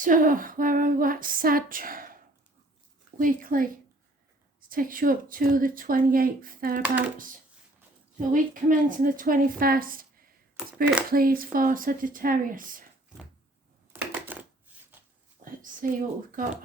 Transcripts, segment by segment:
So, where are we at? Sag weekly. This takes you up to the 28th, thereabouts. So, week commencing the 21st. Spirit, please, for Sagittarius. Let's see what we've got.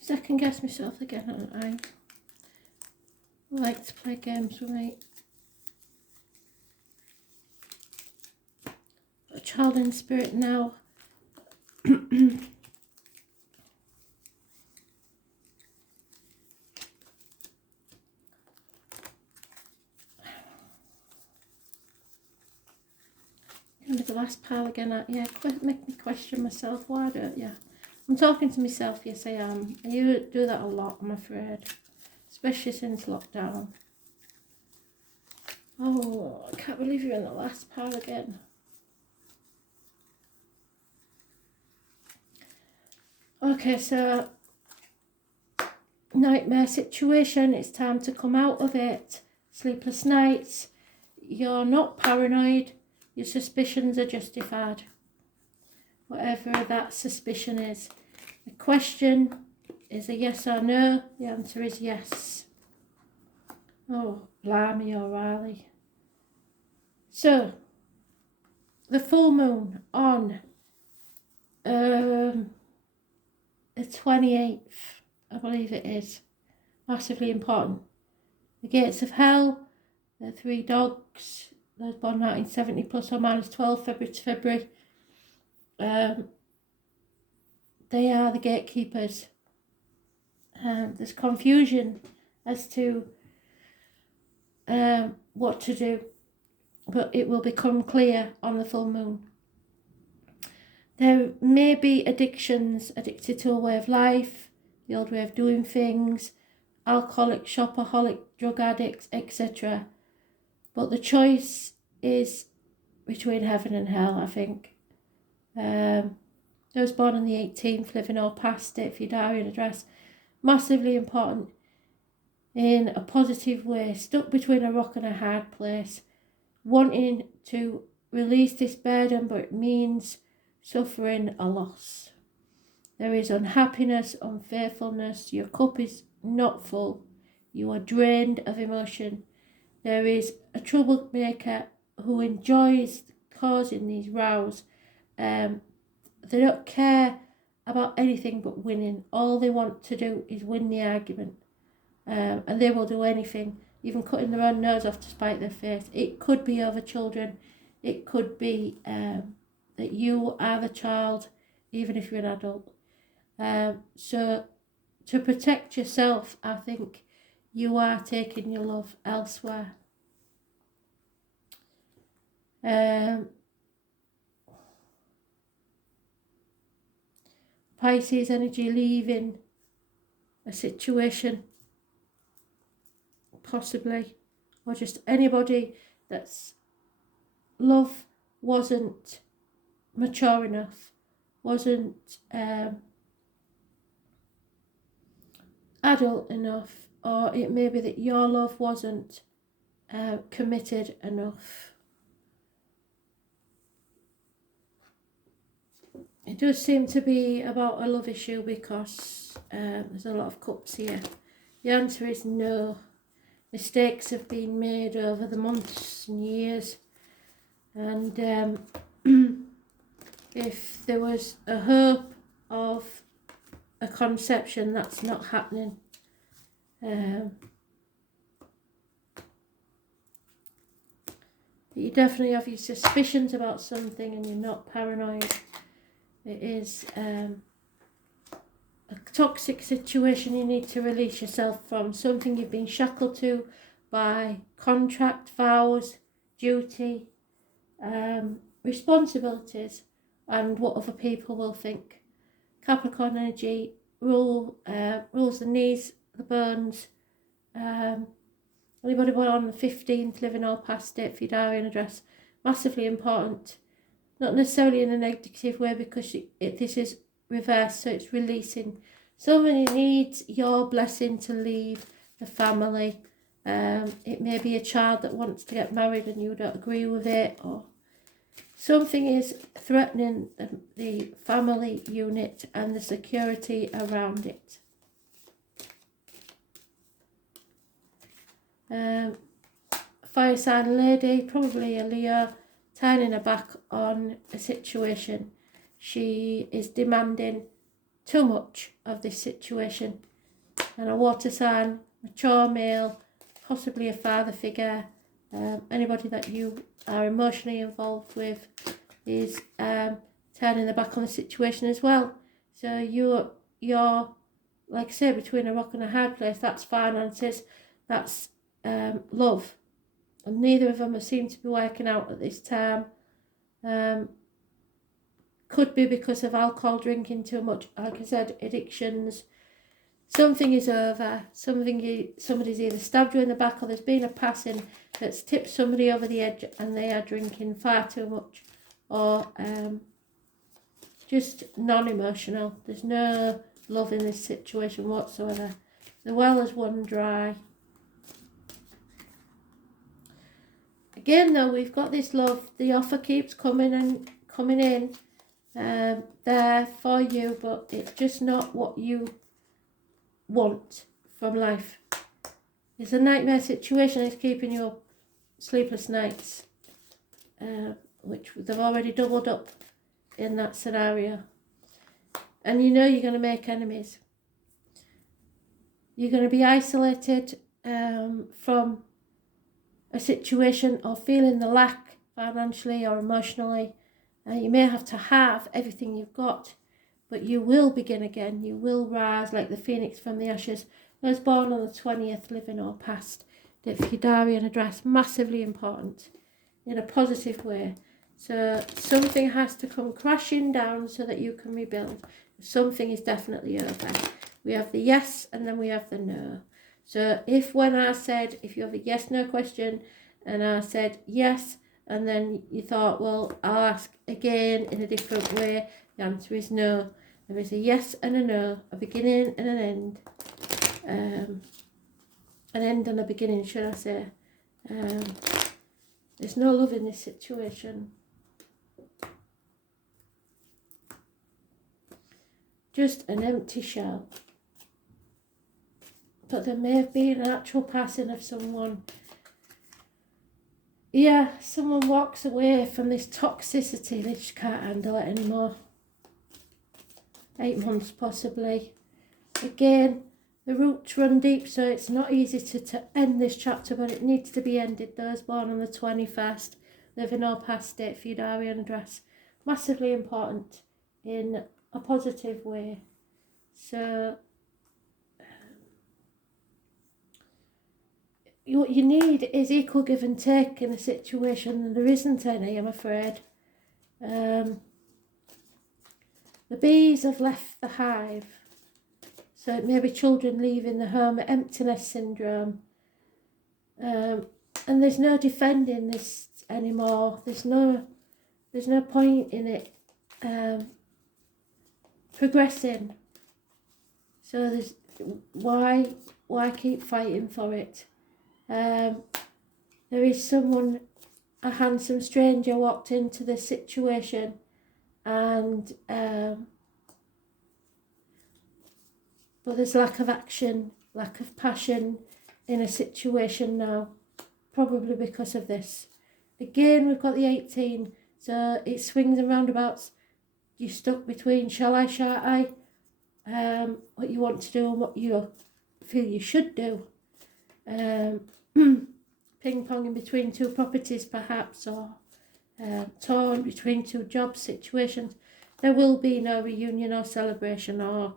Second guess myself again, don't I? Like to play games with me. A child in spirit now. The last pile again, yeah, make me question myself. Why don't you? I'm talking to myself, yes I am. You do that a lot, I'm afraid. Especially since lockdown. Oh, I can't believe you're in the last pile again. Okay, so nightmare situation, it's time to come out of it. Sleepless nights, you're not paranoid, your suspicions are justified. Whatever that suspicion is. The question is a yes or no. The answer is yes. Oh, blimey, O'Reilly. So, the full moon on the 28th, I believe it is. Massively important. The gates of hell, the three dogs, those born 1970 plus or minus 12, February to February. They are the gatekeepers. There's confusion as to what to do, but it will become clear on the full moon. There may be addictions, addicted to a way of life, the old way of doing things, alcoholic, shopaholic, drug addicts, etc. But the choice is between heaven and hell, I think. Those born on the 18th, living or past it, for your diary and address, massively important. in a positive way, stuck between a rock and a hard place, wanting to release this burden, but it means suffering a loss. There is unhappiness, unfaithfulness, your cup is not full, you are drained of emotion. There is a troublemaker who enjoys causing these rows. They don't care about anything but winning. All they want to do is win the argument. And they will do anything, even cutting their own nose off to spite their face. It could be over children. It could be that you are the child, even if you're an adult. So to protect yourself, I think you are taking your love elsewhere. Pisces energy, leaving a situation, possibly, or just anybody that's love wasn't mature enough, wasn't adult enough, or it may be that your love wasn't committed enough. It does seem to be about a love issue because there's a lot of cups here. The answer is no. Mistakes have been made over the months and years, and if there was a hope of a conception, that's not happening. You definitely have your suspicions about something and you're not paranoid. It is a toxic situation you need to release yourself from, something you've been shackled to by contract, vows, duty, responsibilities, and what other people will think. Capricorn energy rules the knees, the bones. Anybody born on the 15th, living or past it, for your diary and address, massively important. Not necessarily in a negative way, because this is reversed, so it's releasing. Somebody needs your blessing to leave the family. It may be a child that wants to get married and you don't agree with it, or something is threatening the family unit and the security around it. Fire sign lady, probably a Leo, turning her back on a situation. She is demanding too much of this situation. And a water sign, mature male, possibly a father figure, anybody that you are emotionally involved with, is turning their back on the situation as well. So you're like I say, between a rock and a hard place. That's finances, that's love, and neither of them seem to be working out at this time. Could be because of alcohol, drinking too much, like I said, addictions. Something is over. Somebody's either stabbed you in the back, or there's been a passing that's tipped somebody over the edge and they are drinking far too much, or just non-emotional. There's no love in this situation whatsoever. The well has run dry. Again though, we've got this love. The offer keeps coming in there for you, but it's just not what you want from life. It's a nightmare situation. It's keeping you up, sleepless nights, which they've already doubled up in that scenario. And you know you're going to make enemies. You're going to be isolated from a situation, or feeling the lack financially or emotionally. You may have to have everything you've got, but you will begin again. You will rise like the phoenix from the ashes. I was born on the 20th, living or past. For your diary and address, massively important in a positive way. So something has to come crashing down so that you can rebuild. Something is definitely over. We have the yes and then we have the no. So if when I said, if you have a yes-no question, and I said yes, and then you thought, well, I'll ask again in a different way, the answer is no. There is a yes and a no, a beginning and an end. an end and a beginning, should I say. There's no love in this situation. Just an empty shell. But there may have been an actual passing of someone. Yeah, someone walks away from this toxicity. They just can't handle it anymore. 8 months possibly. Again, the roots run deep, so it's not easy to end this chapter, but it needs to be ended. Those born on the 21st, living or past it for your diary and address. Massively important in a positive way. So what you need is equal give and take in a situation, and there isn't any, I'm afraid. The bees have left the hive, so it may be children leaving the home, emptiness syndrome, and there's no defending this anymore. There's no point in it progressing. So there's why keep fighting for it? There is someone, a handsome stranger walked into this situation, and but there's lack of action, lack of passion in a situation now, probably because of this. Again, we've got the 18, so it swings and roundabouts. You're stuck between shall I, shan't I, what you want to do and what you feel you should do. Ping-ponging between two properties perhaps, or torn between two job situations. There will be no reunion or celebration or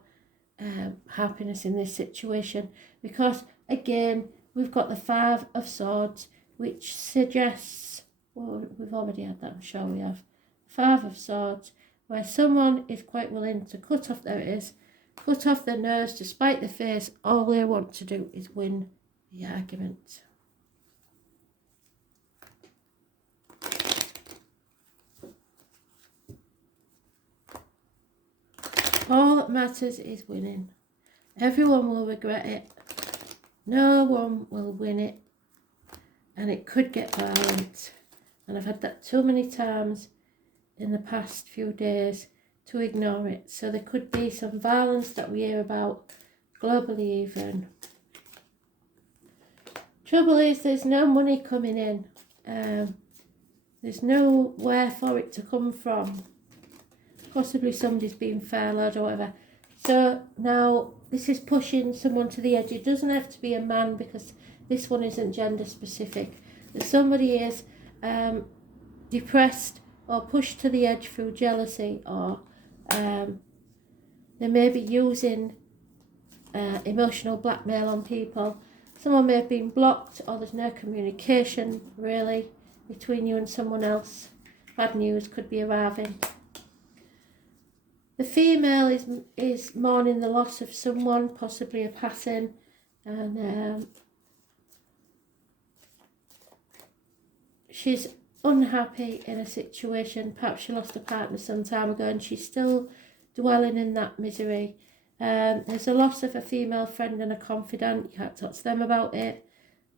happiness in this situation, because again we've got the 5 of Swords, which suggests, well, we've already had that, I'm sure we have, 5 of Swords, where someone is quite willing to cut off their nose to spite the face. All they want to do is win the argument. All that matters is winning. Everyone will regret it. No one will win it. And it could get violent. And I've had that too many times in the past few days to ignore it. So there could be some violence that we hear about, globally even. Trouble is, there's no money coming in. There's nowhere for it to come from. Possibly somebody's being furloughed or whatever. So now this is pushing someone to the edge. It doesn't have to be a man, because this one isn't gender specific. If somebody is depressed or pushed to the edge through jealousy, or they may be using emotional blackmail on people. Someone may have been blocked, or there's no communication really between you and someone else. Bad news could be arriving. The female is mourning the loss of someone, possibly a passing, and she's unhappy in a situation. Perhaps she lost a partner some time ago and she's still dwelling in that misery. There's a loss of a female friend and a confidant. You can't talk to them about it.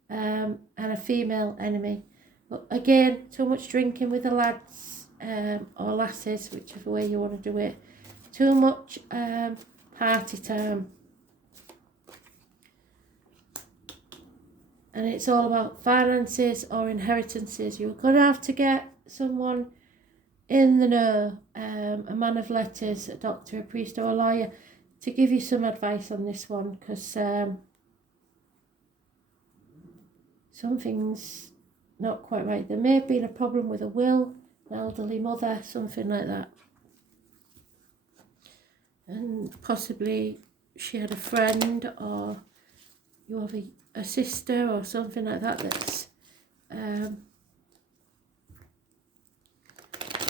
And a female enemy. But again, too much drinking with the lads or lasses, whichever way you want to do it. Too much party time. And it's all about finances or inheritances. You're going to have to get someone in the know, a man of letters, a doctor, a priest or a lawyer, to give you some advice on this one, because something's not quite right. There may have been a problem with a will, an elderly mother, something like that. And possibly she had a friend, or you have a sister or something like that that's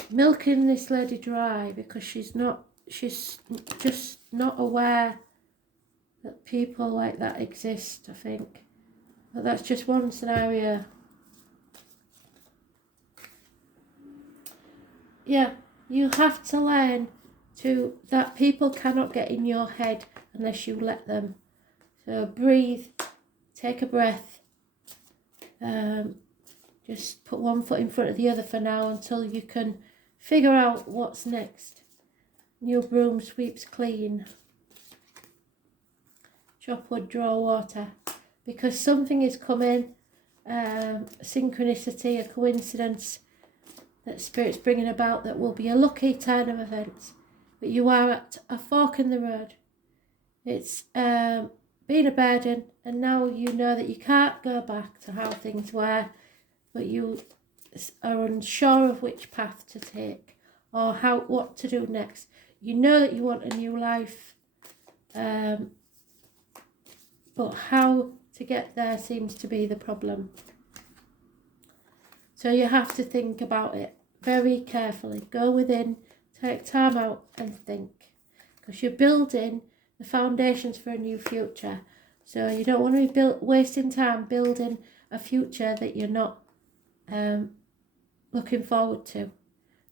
milking this lady dry, because she's just not aware that people like that exist, I think. But that's just one scenario. Yeah, you have to learn that people cannot get in your head unless you let them. So breathe, take a breath. Just put one foot in front of the other for now until you can figure out what's next. New broom sweeps clean. Chop wood, draw water. Because something is coming, synchronicity, a coincidence that Spirit's bringing about that will be a lucky turn of events. But you are at a fork in the road. It's been a burden, and now you know that you can't go back to how things were, but you are unsure of which path to take or what to do next. You know that you want a new life, but how to get there seems to be the problem. So you have to think about it very carefully. Go within, take time out and think, because you're building the foundations for a new future. So you don't want to be wasting time building a future that you're not looking forward to.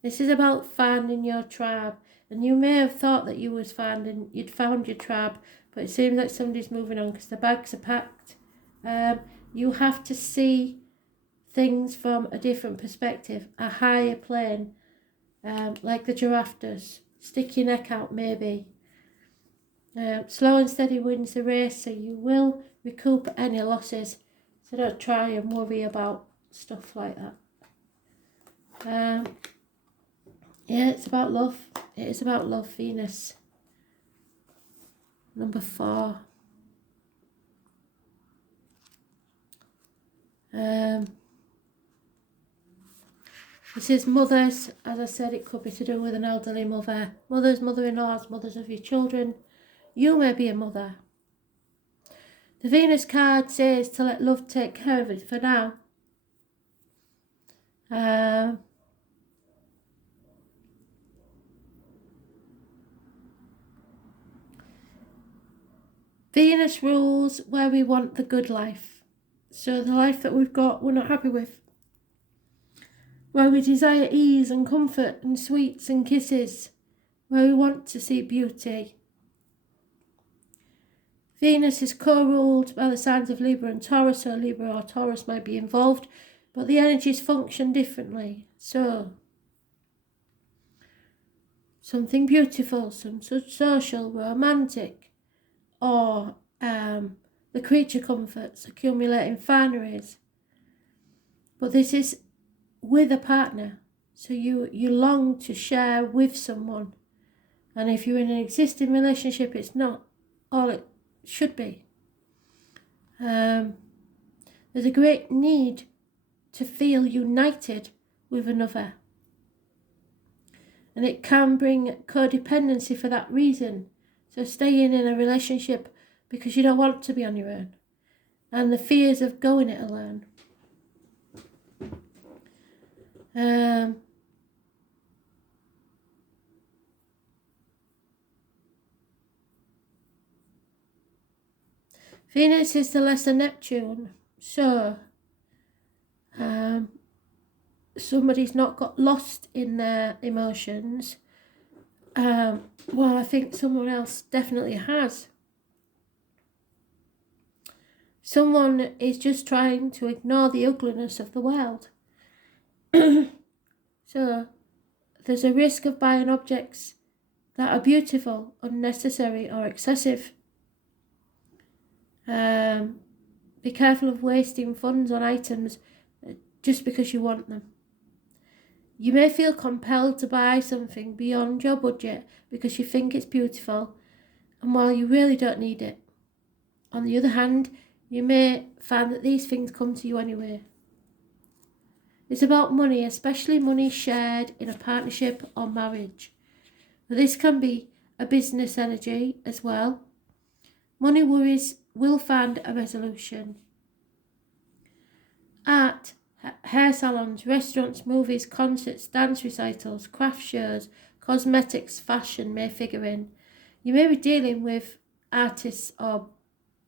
This is about finding your tribe, and you may have thought that you'd found your tribe, but it seems like somebody's moving on because the bags are packed. You have to see things from a different perspective, a higher plane, like the giraffe does. Stick your neck out, maybe. Slow and steady wins the race, so you will recoup any losses. So don't try and worry about stuff like that. Yeah, it's about love. It is about love, Venus. Number 4. This is mothers. As I said, it could be to do with an elderly mother. Mothers, mother-in-laws, mothers of your children. You may be a mother. The Venus card says to let love take care of it for now. Venus rules where we want the good life. So the life that we've got, we're not happy with. Where we desire ease and comfort and sweets and kisses. Where we want to see beauty. Venus is co-ruled by the signs of Libra and Taurus, so Libra or Taurus might be involved, but the energies function differently. So, something beautiful, some social, romantic, or the creature comforts, accumulating fineries. But this is with a partner, so you long to share with someone. And if you're in an existing relationship, it's not all it should be. There's a great need to feel united with another. And it can bring codependency for that reason. So staying in a relationship because you don't want to be on your own. And the fears of going it alone. Venus is the lesser Neptune, so somebody's not got lost in their emotions. Well, I think someone else definitely has. Someone is just trying to ignore the ugliness of the world. So there's a risk of buying objects that are beautiful, unnecessary or excessive. Be careful of wasting funds on items just because you want them. You may feel compelled to buy something beyond your budget because you think it's beautiful, and while you really don't need it. On the other hand, you may find that these things come to you anyway. It's about money, especially money shared in a partnership or marriage. But this can be a business energy as well. Money worries will find a resolution. Art, hair salons, restaurants, movies, concerts, dance recitals, craft shows, cosmetics, fashion may figure in. You may be dealing with artists or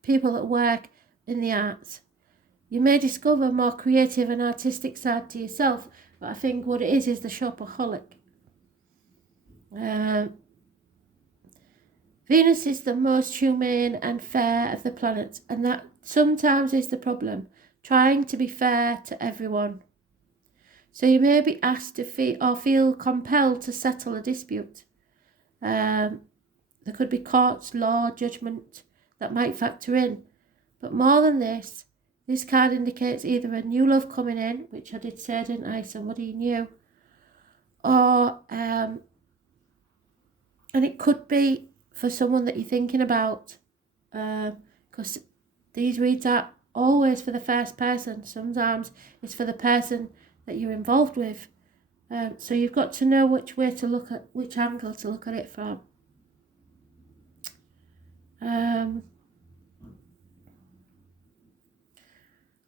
people that work in the arts. You may discover a more creative and artistic side to yourself, but I think what it is the shopaholic. Venus is the most humane and fair of the planets, and that sometimes is the problem, trying to be fair to everyone. So you may be asked to feel compelled to settle a dispute. There could be courts, law, judgment that might factor in. But more than this card indicates either a new love coming in, which I did say, didn't I? Somebody new. Or, and it could be for someone that you're thinking about. Because these reads are always for the first person. Sometimes it's for the person that you're involved with. So you've got to know which angle to look at it from.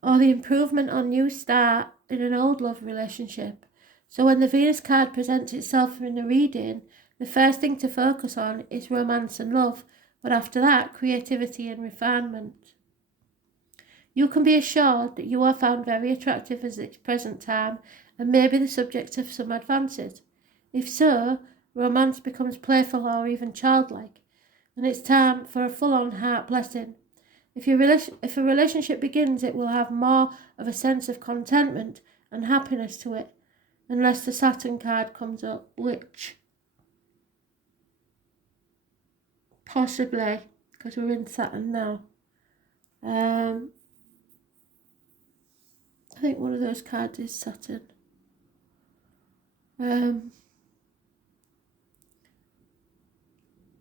Or the improvement or new start in an old love relationship. So when the Venus card presents itself in a reading, the first thing to focus on is romance and love, but after that, creativity and refinement. You can be assured that you are found very attractive at its present time and may be the subject of some advances. If so, romance becomes playful or even childlike, and it's time for a full-on heart blessing. If a relationship begins, it will have more of a sense of contentment and happiness to it, unless the Saturn card comes up, which possibly, because we're in Saturn now. I think one of those cards is Saturn.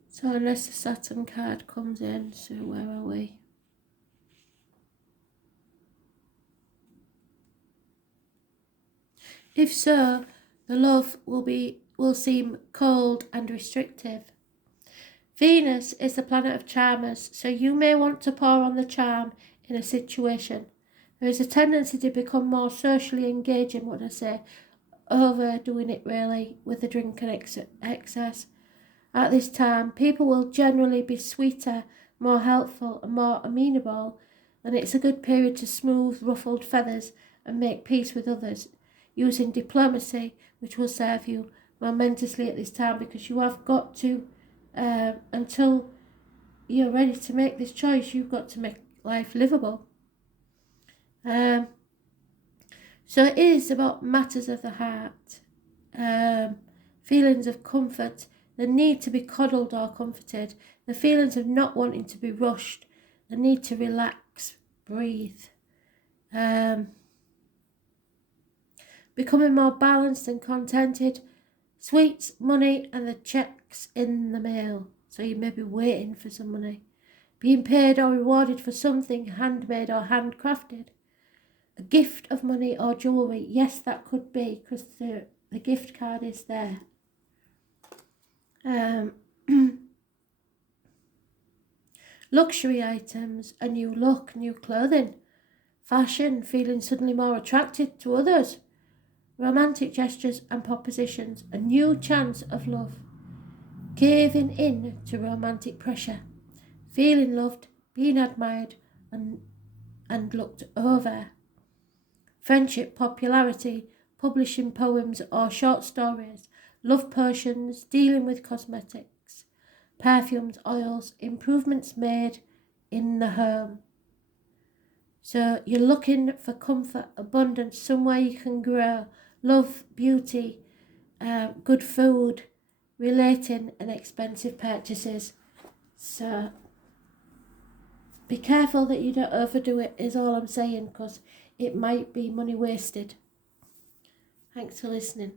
So unless the Saturn card comes in, so where are we? If so, the love will seem cold and restrictive. Venus is the planet of charmers, so you may want to pour on the charm in a situation. There is a tendency to become more socially engaging, would I say, overdoing it really with the drink and excess. At this time, people will generally be sweeter, more helpful and more amenable, and it's a good period to smooth ruffled feathers and make peace with others, using diplomacy, which will serve you momentously at this time, because you have got to, until you're ready to make this choice, you've got to make life livable. So it is about matters of the heart, feelings of comfort, the need to be coddled or comforted, the feelings of not wanting to be rushed, the need to relax, breathe, becoming more balanced and contented, sweets, money and the checks in the mail. So you may be waiting for some money, being paid or rewarded for something handmade or handcrafted. A gift of money or jewellery, yes, that could be, because the gift card is there. Luxury items, a new look, new clothing, fashion, feeling suddenly more attracted to others, romantic gestures and propositions, a new chance of love, caving in to romantic pressure, feeling loved, being admired and looked over. Friendship, popularity, publishing poems or short stories, love potions, dealing with cosmetics, perfumes, oils, improvements made in the home. So you're looking for comfort, abundance, somewhere you can grow, love, beauty, good food, relating and expensive purchases. So be careful that you don't overdo it, is all I'm saying, because it might be money wasted. Thanks for listening.